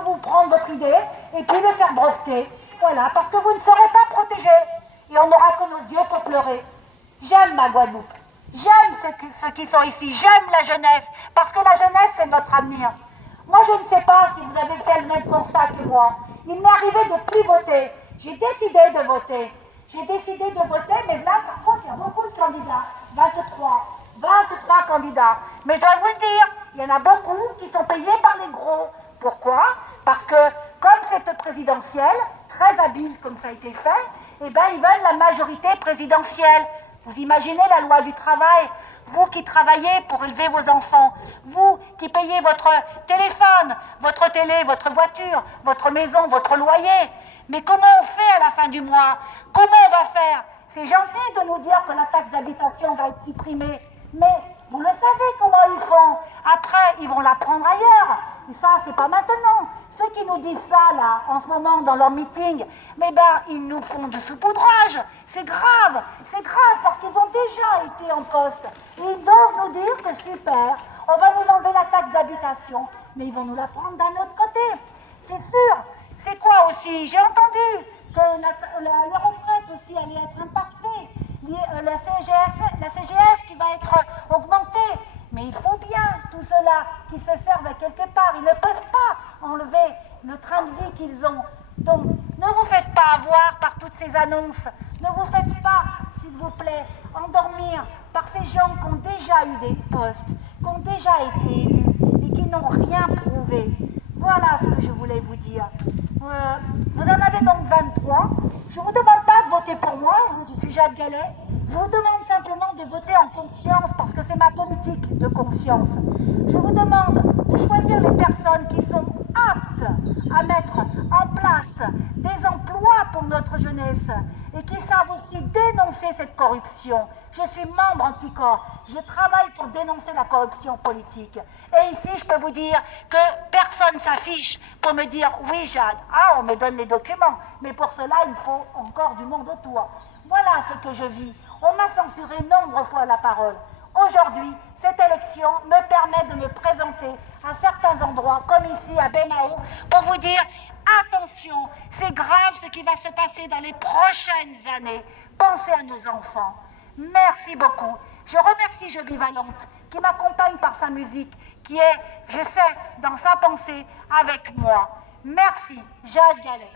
vous prendre votre idée et puis le faire breveter. Voilà, parce que vous ne serez pas protégés. Et on n'aura que nos yeux pour pleurer. J'aime ma Guadeloupe. J'aime ceux qui sont ici. J'aime la jeunesse. Parce que la jeunesse, c'est notre avenir. Moi, je ne sais pas si vous avez fait le même constat que moi. Il m'est arrivé de ne plus voter. J'ai décidé de voter. J'ai décidé de voter, mais là, par contre, il y a beaucoup de candidats. 23 candidats. Mais je dois vous le dire, il y en a beaucoup qui sont payés par les gros. Pourquoi? Parce que, comme c'est présidentiel, très habile comme ça a été fait, eh ben, ils veulent la majorité présidentielle. Vous imaginez la loi du travail? Vous qui travaillez pour élever vos enfants, vous qui payez votre téléphone, votre télé, votre voiture, votre maison, votre loyer. Mais comment on fait à la fin du mois? Comment on va faire? C'est gentil de nous dire que la taxe d'habitation va être supprimée, mais vous le savez comment ils font. Après, ils vont la prendre ailleurs. Et ça, c'est pas maintenant. Ceux qui nous disent ça, là, en ce moment, dans leur meeting, mais ben, ils nous font du saupoudrage. C'est grave, parce qu'ils ont déjà été en poste. Et ils osent nous dire que super, on va nous enlever la taxe d'habitation, mais ils vont nous la prendre d'un autre côté. C'est sûr. C'est quoi aussi? J'ai entendu que la retraite aussi allait être impactée. La CGS qui va être augmentée. Mais il faut bien, tous ceux-là qui se servent à quelque part, ils ne peuvent pas enlever le train de vie qu'ils ont. Donc, ne vous faites pas avoir par toutes ces annonces. Ne vous faites pas, s'il vous plaît, endormir par ces gens qui ont déjà eu des postes, qui ont déjà été élus et qui n'ont rien prouvé. Voilà ce que je voulais vous dire. Vous en avez donc 23. Je ne vous demande pas de voter pour moi, je suis Jade Gallet. Je vous demande simplement de voter en conscience parce que c'est ma politique de conscience. Je vous demande de choisir les personnes qui sont aptes à mettre en place des emplois pour notre jeunesse et qui savent aussi dénoncer cette corruption. Je suis membre Anticorps, je travaille pour dénoncer la corruption politique. Et ici, je peux vous dire que personne s'affiche pour me dire « Oui, Jade, on me donne les documents, mais pour cela, il faut encore du monde autour. » Voilà ce que je vis. On m'a censuré nombreuses fois la parole. Aujourd'hui, cette élection me permet de me présenter à certains endroits, comme ici à Benao, pour vous dire « Attention, c'est grave ce qui va se passer dans les prochaines années. Pensez à nos enfants. » Merci beaucoup. Je remercie Joby Valente qui m'accompagne par sa musique, qui est, je sais, dans sa pensée avec moi. Merci, Jade Gallet.